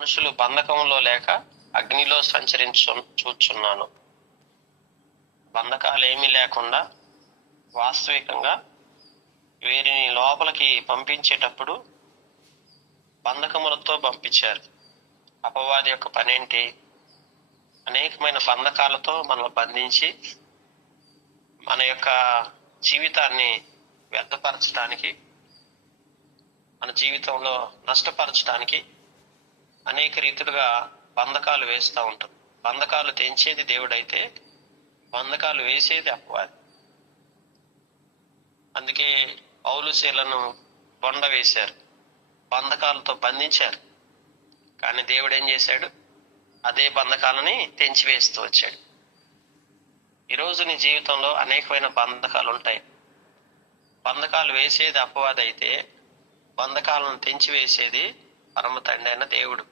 మనుషులు బంధకంలో లేక అగ్నిలో చూచున్నాను. బంధకాలు ఏమీ లేకుండా వాస్తవికంగా వీరిని లోపలికి పంపించేటప్పుడు బంధకములతో పంపించారు. అపవాది యొక్క పనేంటి? అనేకమైన బంధకాలతో మనల్ని బంధించి మన యొక్క జీవితాన్ని వ్యర్థపరచడానికి, మన జీవితంలో నష్టపరచడానికి అనేక రీతులుగా బంధకాలు వేస్తూ ఉంటారు. బంధకాలు తెంచేది దేవుడైతే బంధకాలు వేసేది అపవాది. అందుకే పౌలు శీలను బొండ వేశారు, బంధకాలతో బంధించారు. కానీ దేవుడు ఏం చేశాడు? అదే బంధకాలని తెంచివేస్తూ వచ్చాడు. ఈరోజు నీ జీవితంలో అనేకమైన బంధకాలు ఉంటాయి. బంధకాలు వేసేది అపవాది అయితే బంధకాలను తెంచివేసేది పరమ తండ్రి అయిన దేవుడు.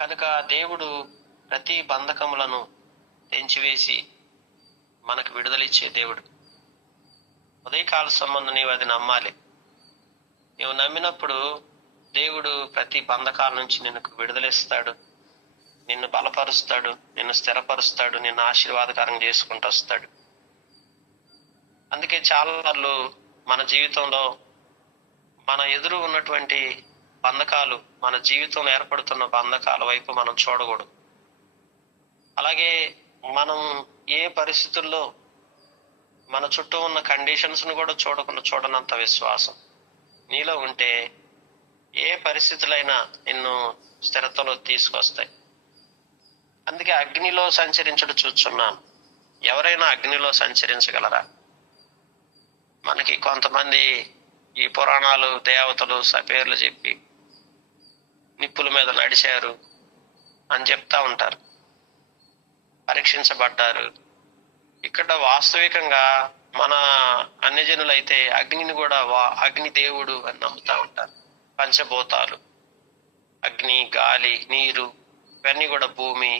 కనుక దేవుడు ప్రతి బంధకములను తెంచివేసి మనకు విడుదలిచ్చే దేవుడు. ఉదయకాల సంబంధం నీవు అది నమ్మాలి. నీవు నమ్మినప్పుడు దేవుడు ప్రతి బంధకాల నుంచి నిన్ను విడుదలిస్తాడు, నిన్ను బలపరుస్తాడు, నిన్ను స్థిరపరుస్తాడు, నిన్ను ఆశీర్వాదకరంగా చేసుకుంటూ వస్తాడు. అందుకే చాలాసార్లు మన జీవితంలో మన ఎదురు ఉన్నటువంటి బంధకాలు, మన జీవితంలో ఏర్పడుతున్న బంధకాల వైపు మనం చూడకూడదు. అలాగే మనం ఏ పరిస్థితుల్లో మన చుట్టూ ఉన్న కండిషన్స్ ను కూడా చూడనంత విశ్వాసం నీలో ఉంటే ఏ పరిస్థితులైనా నిన్ను స్థిరతలో తీసుకొస్తాయి. అందుకే అగ్నిలో చూచున్నాను. ఎవరైనా అగ్నిలో సంచరించగలరా? మనకి కొంతమంది ఈ పురాణాలు, దేవతలు పేర్లు చెప్పి నిప్పుల మీద నడిచారు అని చెప్తా ఉంటారు, పరీక్షించబడ్డారు. ఇక్కడ వాస్తవికంగా మన అన్యజనులైతే అగ్నిని కూడా అగ్ని దేవుడు అని నమ్ముతా ఉంటారు. పంచభూతాలు, అగ్ని, గాలి, నీరు, ఇవన్నీ కూడా భూమి.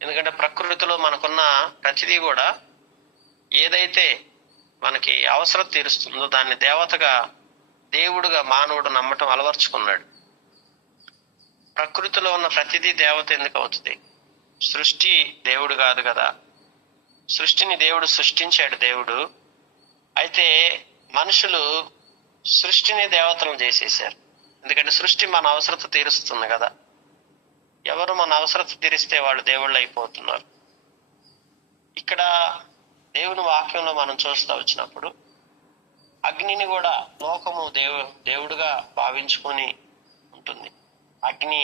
ఎందుకంటే ప్రకృతిలో మనకున్న ప్రతిదీ కూడా ఏదైతే మనకి అవసరం తీరుస్తుందో దాన్ని దేవతగా, దేవుడుగా మానవుడు నమ్మటం అలవర్చుకున్నాడు. ప్రకృతిలో ఉన్న ప్రతిదీ దేవత ఎందుకు అవుతుంది? సృష్టి దేవుడు కాదు కదా. సృష్టిని దేవుడు సృష్టించాడు దేవుడు. అయితే మనుషులు సృష్టిని దేవతలను చేసేసారు. ఎందుకంటే సృష్టి మన అవసరత తీరుస్తుంది కదా. ఎవరు మన అవసరత తీరిస్తే వాళ్ళు దేవుళ్ళు అయిపోతున్నారు. ఇక్కడ దేవుని వాక్యంలో మనం చూస్తూ వచ్చినప్పుడు అగ్నిని కూడా లోకము దేవుడుగా భావించుకొని ఉంటుంది. అగ్ని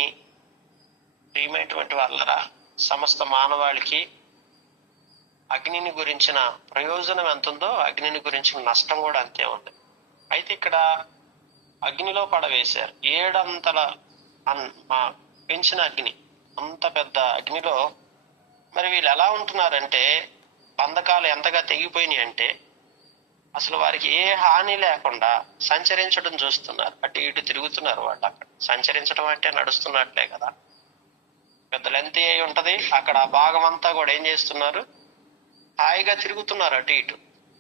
ప్రియమైనటువంటి వాళ్ళరా, సమస్త మానవాళికి అగ్నిని గురించిన ప్రయోజనం ఎంత ఉందో అగ్నిని గురించిన నష్టం కూడా అంతే ఉంది. అయితే ఇక్కడ అగ్నిలో పడవేశారు. 7 అంతల పెంచిన అగ్ని, అంత పెద్ద అగ్నిలో మరి వీళ్ళు ఎలా ఉంటున్నారంటే, బంధకాలు ఎంతగా తెగిపోయినాయి అంటే అసలు వారికి ఏ హాని లేకుండా సంచరించడం చూస్తున్నారు. అటు ఇటు తిరుగుతున్నారు వాళ్ళు. అక్కడ సంచరించడం అంటే నడుస్తున్నట్లే కదా. పెద్ద లెంత్ అయి ఉంటది. అక్కడ ఆ భాగం అంతా కూడా ఏం చేస్తున్నారు? హాయిగా తిరుగుతున్నారు అటు ఇటు.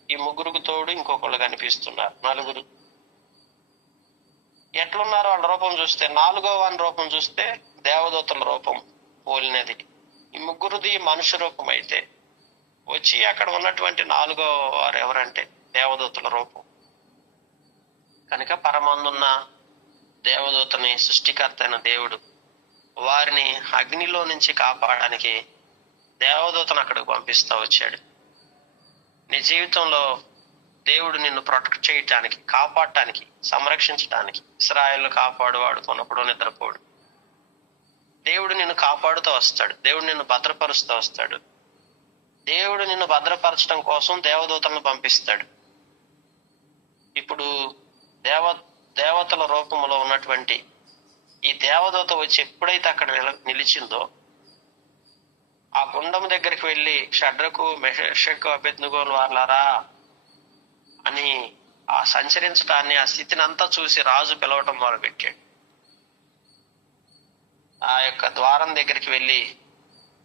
ఈ ముగ్గురుకు తోడు ఇంకొకళ్ళు కనిపిస్తున్నారు, 4. ఎట్లున్నారు వాళ్ళ రూపం చూస్తే? 4వ వాని రూపం చూస్తే దేవదూతల రూపం పోలినది. ఈ ముగ్గురుది మనుష్య రూపం అయితే వచ్చి అక్కడ ఉన్నటువంటి 4వ వారు ఎవరంటే దేవదూతల రూపం. కనుక పరమందున్న దేవదూతని సృష్టికర్త అయిన దేవుడు వారిని అగ్నిలో నుంచి కాపాడడానికి దేవదూతను అక్కడికి పంపిస్తూ వచ్చాడు. నీ జీవితంలో దేవుడు నిన్ను ప్రొటెక్ట్ చేయటానికి, కాపాడటానికి, సంరక్షించడానికి. ఇశ్రాయేలును కాపాడువాడు కొనప్పుడు నిద్రపోడు. దేవుడు నిన్ను కాపాడుతూ వస్తాడు. దేవుడు నిన్ను భద్రపరుస్తూ వస్తాడు. దేవుడు నిన్ను భద్రపరచడం కోసం దేవదూతలను పంపిస్తాడు. ఇప్పుడు దేవతల రూపంలో ఉన్నటువంటి ఈ దేవదూత వచ్చి ఎప్పుడైతే అక్కడ నిలిచిందో, ఆ గుండం దగ్గరికి వెళ్ళి షడ్రకు, మెషకు, అబేద్నెగోలు వాళ్ళారా అని ఆ సంచరించడాన్ని, ఆ స్థితిని అంతా చూసి రాజు పిలవటం మొదలుపెట్టాడు. ఆ యొక్క ద్వారం దగ్గరికి వెళ్ళి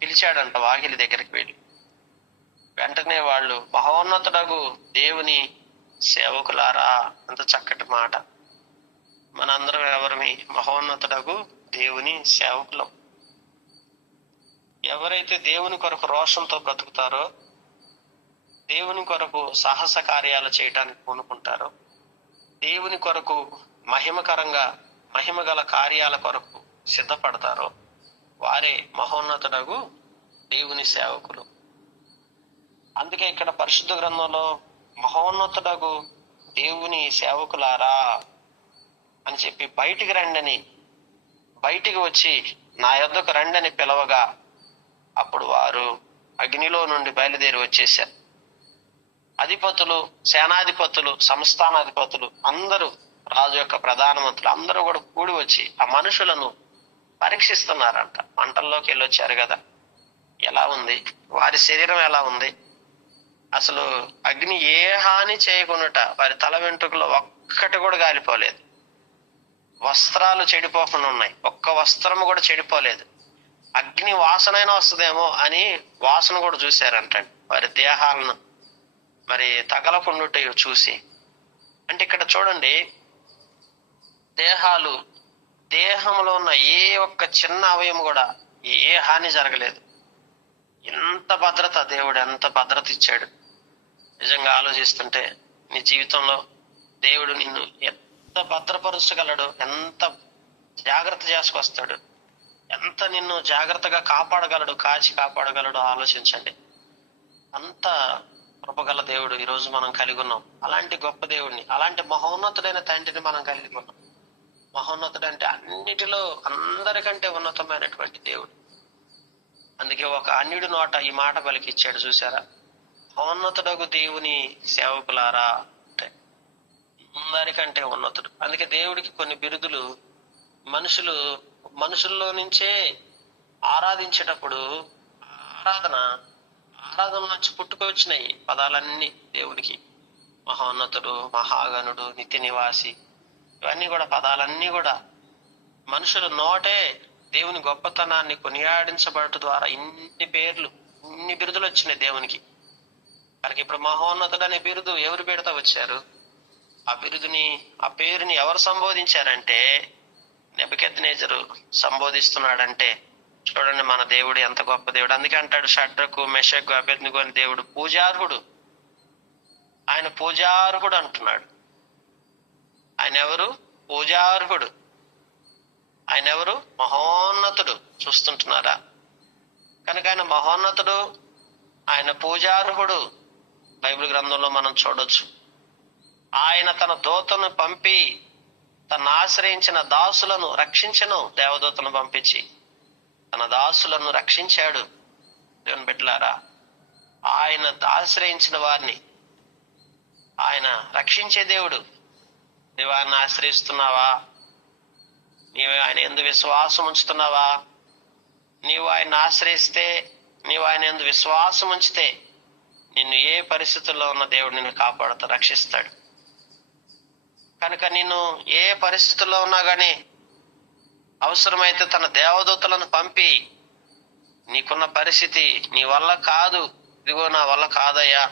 పిలిచాడంట, వాకిలి దగ్గరికి వెళ్ళి. వెంటనే వాళ్ళు మహోన్నతుడగు దేవుని సేవకులారా, అంత చక్కటి మాట. మనందరం ఎవరిమి? మహోన్నతుడగు దేవుని సేవకులం. ఎవరైతే దేవుని కొరకు రోషంతో బ్రతుకుతారో, దేవుని కొరకు సాహస కార్యాలు చేయటానికి పూనుకుంటారో, దేవుని కొరకు మహిమ గల కార్యాల కొరకు సిద్ధపడతారో, వారే మహోన్నతుడగు దేవుని సేవకులు. అందుకే ఇక్కడ పరిశుద్ధ గ్రంథంలో మహోన్నతుడగు దేవుని సేవకులారా అని చెప్పి బయటికి రండని, బయటికి వచ్చి నా యొద్దకు రండని పిలవగా అప్పుడు వారు అగ్నిలో నుండి బయలుదేరి వచ్చేశారు. అధిపతులు, సేనాధిపతులు, సంస్థానాధిపతులు అందరూ, రాజు యొక్క ప్రధానమంత్రులు అందరూ కూడా కూడి వచ్చి ఆ మనుషులను పరీక్షిస్తున్నారంట. మంటల్లోకి వెళ్ళొచ్చారు కదా, ఎలా ఉంది వారి శరీరం, ఎలా ఉంది, అసలు అగ్ని ఏ హాని చేయకుండా వారి తల వెంట్రుకలో ఒక్కటి కూడా గాలిపోలేదు, వస్త్రాలు చెడిపోకుండా ఉన్నాయి, ఒక్క వస్త్రము కూడా చెడిపోలేదు. అగ్ని వాసనైనా వస్తుందేమో అని వాసన కూడా చూశారంటండి. వారి దేహాలను మరి తగలకుండుట చూసి. అంటే ఇక్కడ చూడండి, దేహంలో ఉన్న ఏ ఒక్క చిన్న అవయవం కూడా ఏ హాని జరగలేదు. ఎంత భద్రత, దేవుడు ఎంత భద్రత ఇచ్చాడు. నిజంగా ఆలోచిస్తుంటే నీ జీవితంలో దేవుడు నిన్ను ఎంత భద్రపరచగలడు, ఎంత జాగ్రత్త చేసుకొస్తాడు, ఎంత నిన్ను జాగ్రత్తగా కాపాడగలడు, కాచి కాపాడగలడు. ఆలోచించండి. అంత కృపగల దేవుడు ఈరోజు మనం కలిగి ఉన్నాం. అలాంటి గొప్ప దేవుడిని, అలాంటి మహోన్నతుడైన తండ్రిని మనం కలిగి ఉన్నాం. మహోన్నతుడు అంటే అన్నిటిలో అందరికంటే ఉన్నతమైనటువంటి దేవుడు. అందుకే ఒక అన్యుడి నోట ఈ మాట పలికిచ్చాడు, చూసారా, మహోన్నతుడగు దేవుని సేవకులారా అంటే అందరికంటే ఉన్నతుడు. అందుకే దేవుడికి కొన్ని బిరుదులు మనుషుల్లో నుంచే ఆరాధించేటప్పుడు ఆరాధన నుంచి పుట్టుకొచ్చినాయి పదాలన్నీ దేవుడికి. మహోన్నతుడు, మహాగణుడు, నిత్య నివాసి, ఇవన్నీ కూడా పదాలన్నీ కూడా మనుషుల నోటే దేవుని గొప్పతనాన్ని కొనియాడించబడటం ద్వారా ఇన్ని బిరుదులు వచ్చినాయి దేవునికి. మనకి ఇప్పుడు మహోన్నతుడు అనే బిరుదు ఎవరు పెడతా వచ్చారు? ఆ పేరుని ఎవరు సంబోధించారంటే నెబుకద్నెజరు సంబోధిస్తున్నాడంటే చూడండి మన దేవుడు ఎంత గొప్ప దేవుడు. అందుకే అంటాడు, షడ్రకు మెషకు అబేద్నెగో అని దేవుడు పూజార్హుడు, ఆయన పూజార్హుడు అంటున్నాడు. ఆయన ఎవరు? పూజార్హుడు. ఆయన ఎవరు? మహోన్నతుడు. చూస్తుంటున్నారా? కనుక ఆయన మహోన్నతుడు, ఆయన పూజార్హుడు. బైబిల్ గ్రంథంలో మనం చూడొచ్చు. ఆయన తన దూతను పంపి తను ఆశ్రయించిన దాసులను రక్షించను. దేవదూతను పంపించి తన దాసులను రక్షించాడు. దేవుని బిడ్డలారా, ఆయన ఆశ్రయించిన వారిని ఆయన రక్షించే దేవుడు. నీవు ఆయన ఆశ్రయిస్తున్నావా? నీవు ఆయన యందు విశ్వాసం ఉంచుతున్నావా? నీవు ఆయన ఆశ్రయిస్తే, నీవు ఆయన యందు విశ్వాసం ఉంచితే నిన్ను ఏ పరిస్థితుల్లో ఉన్న దేవుడు నిన్ను కాపాడుతూ రక్షిస్తాడు. కనుక నిన్ను ఏ పరిస్థితుల్లో ఉన్నా గానీ అవసరమైతే తన దేవదూతలను పంపి నీకున్న పరిస్థితి నీ వల్ల కాదు, ఇదిగో నా వల్ల కాదయ్యా,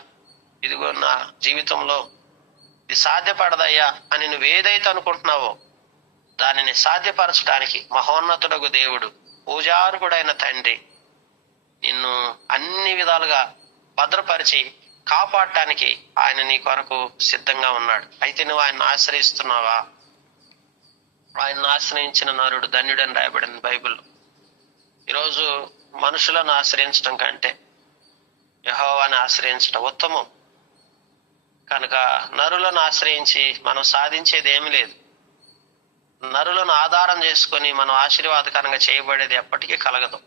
ఇదిగో నా జీవితంలో ఇది సాధ్యపడదయ్యా అని నువ్వు ఏదైతే అనుకుంటున్నావో దానిని సాధ్యపరచడానికి మహోన్నతుడగు దేవుడు, పూజార్హుడైన తండ్రి నిన్ను అన్ని విధాలుగా భద్రపరిచి కాపాడటానికి ఆయన నీ కొరకు సిద్ధంగా ఉన్నాడు. అయితే నువ్వు ఆయన ఆశ్రయిస్తున్నావా? ఆయన ఆశ్రయించిన నరుడు ధన్యుడని రాయబడింది బైబిల్లో. ఈరోజు మనుషులను ఆశ్రయించడం కంటే యెహోవాని ఆశ్రయించడం ఉత్తమం. కనుక నరులను ఆశ్రయించి మనం సాధించేది ఏమీ లేదు. నరులను ఆధారం చేసుకొని మనం ఆశీర్వాదకరంగా చేయబడేది ఎప్పటికీ కలగదు.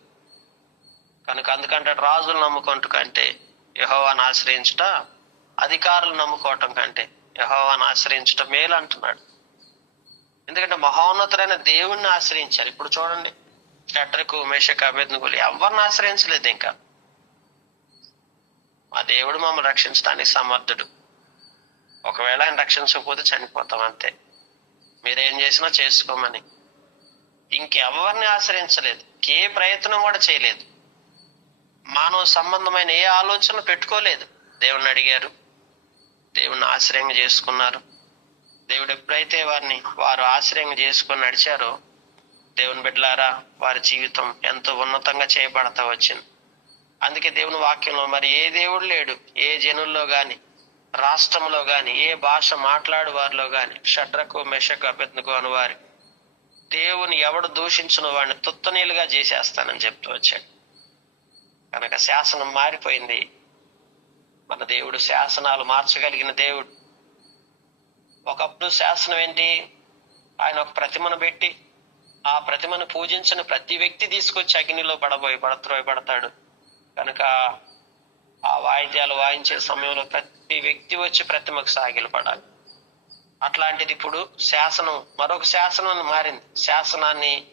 కనుక అందుకంటే రాజులు నమ్ముకుంటూ కంటే యెహోవాని ఆశ్రయించుట, అధికారులు నమ్ముకోవటం కంటే యెహోవాని ఆశ్రయించుట మేలు అంటున్నాడు. ఎందుకంటే మహోన్నతుడైన దేవుణ్ణి ఆశ్రయించారు. ఇప్పుడు చూడండి, షడ్రకు మెషకు అబేద్నెగోలు ఎవరిని ఆశ్రయించలేదు. ఇంకా మా దేవుడు మమ్మల్ని రక్షించడానికి సమర్థుడు. ఒకవేళ ఆయన రక్షించకపోతే చనిపోతాం అంతే, మీరేం చేసినా చేసుకోమని. ఇంకెవరిని ఆశ్రయించలేదు, ఏ ప్రయత్నం కూడా చేయలేదు, మానవ సంబంధమైన ఏ ఆలోచన పెట్టుకోలేదు. దేవుణ్ణి అడిగారు, దేవుణ్ణి ఆశ్రయంగా చేసుకున్నారు. దేవుడు ఎప్పుడైతే వారు ఆశ్రయంగా చేసుకొని నడిచారో దేవుని బిడ్డలారా, వారి జీవితం ఎంతో ఉన్నతంగా చేయబడతా వచ్చింది. అందుకే దేవుని వాక్యంలో మరి ఏ దేవుడు లేడు, ఏ జనుల్లో గాని, రాష్ట్రంలో గాని, ఏ భాష మాట్లాడు వారిలో గాని, షడ్రకు మెషకు అబేద్నెగో అను వారి దేవుని ఎవడు దూషించును వాడిని తుత్తనీలుగా చేసేస్తానని చెప్తూ వచ్చాడు. కనుక శాసనం మారిపోయింది. మన దేవుడు శాసనాలు మార్చగలిగిన దేవుడు. ఒకప్పుడు శాసనం ఏంటి? ఆయన ఒక ప్రతిమను పెట్టి ఆ ప్రతిమను పూజించిన ప్రతి వ్యక్తి తీసుకొచ్చి అగ్నిలో పడతాడు. కనుక ఆ వాయిద్యాలు వాయించే సమయంలో ప్రతి వ్యక్తి వచ్చి ప్రతిమకు సాగిలపడాలి. అట్లాంటిది ఇప్పుడు శాసనం, మరొక శాసనం మారింది. శాసనాన్ని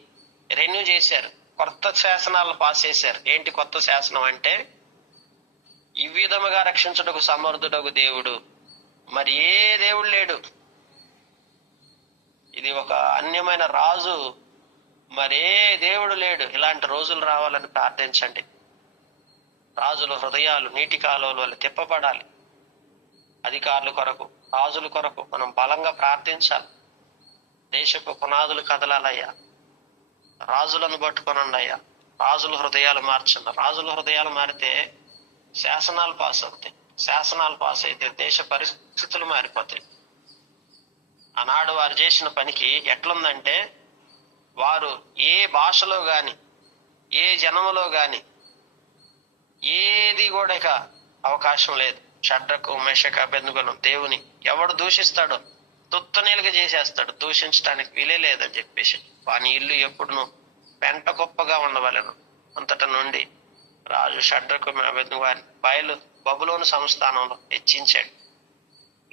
రెన్యూ చేశారు, కొత్త శాసనాలు పాస్ చేశారు. ఏంటి కొత్త శాసనం అంటే, ఈ విధముగా రక్షించుటకు సమర్థుడగు దేవుడు మరి ఏ దేవుడు లేడు. ఇది ఒక అన్యమైన రాజు, మరే దేవుడు లేడు. ఇలాంటి రోజులు రావాలని ప్రార్థించండి. రాజుల హృదయాలు నీటి కాలువల వల్ల తిప్పబడాలి. అధికారుల కొరకు, రాజుల కొరకు మనం బలంగా ప్రార్థించాలి. దేశపు పునాదులు కదలాలయ్యా. రాజులను పట్టుకొనండి అయ్యా. రాజుల హృదయాలు మార్చండి. రాజుల హృదయాలు మారితే శాసనాలు పాస్ అవుతాయి. శాసనాలు పాస్ అయితే దేశ పరిస్థితులు మారిపోతాయి. ఆనాడు వారు చేసిన పనికి ఎట్లుందంటే, వారు ఏ భాషలో గాని, ఏ జనములో గాని ఏది కూడా ఇక అవకాశం లేదు. షడ్రకు మెషకు అబేద్నెగోను దేవుని ఎవడు దూషిస్తాడో తుత్తనీలుగా చేసేస్తాడు. దూషించడానికి వీలే లేదని చెప్పేసి, వాని ఇల్లు ఎప్పుడును పెంట గొప్పగా ఉండవలెను. అంతట నుండి రాజు షడ్రకు అబేద్నెగో వారిని బబులోను సంస్థానంలో హెచ్చించాడు.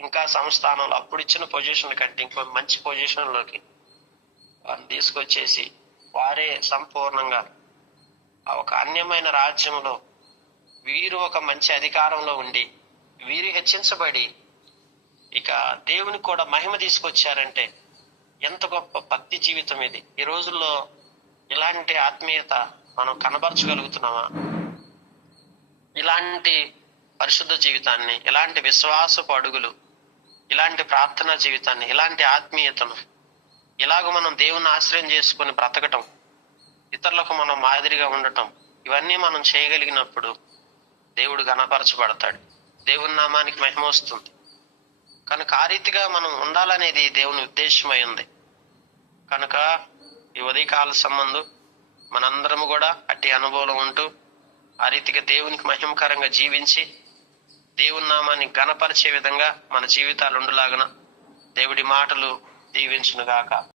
ఇంకా సంస్థానంలో అప్పుడు ఇచ్చిన పొజిషన్ కంటే ఇంకో మంచి పొజిషన్ లోకి వారిని తీసుకొచ్చేసి, వారే సంపూర్ణంగా ఒక అన్యమైన రాజ్యంలో వీరు ఒక మంచి అధికారంలో ఉండి వీరు హెచ్చించబడి ఇక దేవునికి కూడా మహిమ తీసుకొచ్చారంటే ఎంత గొప్ప భక్తి జీవితం ఇది. ఈ రోజుల్లో ఇలాంటి ఆత్మీయత మనం కనబరచగలుగుతున్నామా? ఇలాంటి పరిశుద్ధ జీవితాన్ని, ఇలాంటి విశ్వాసపు అడుగులు, ఇలాంటి ప్రార్థనా జీవితాన్ని, ఇలాంటి ఆత్మీయతను, ఇలాగ మనం దేవుని ఆశ్రయం చేసుకుని బ్రతకటం, ఇతరులకు మనం మాదిరిగా ఉండటం, ఇవన్నీ మనం చేయగలిగినప్పుడు దేవుడు ఘనపరచబడతాడు. దేవుని నామానికి మహిమ వస్తుంది. కనుక ఆ రీతిగా మనం ఉండాలనేది దేవుని ఉద్దేశమై ఉంది. కనుక ఈ ఉదయకాల సంబంధు మనందరము కూడా అట్టి అనుభవం ఉంటూ ఆ రీతిగా దేవునికి మహిమకరంగా జీవించి దేవుని నామాన్ని ఘనపరిచే విధంగా మన జీవితాలు ఉండులాగున దేవుడి మాటలు దీవించును గాక.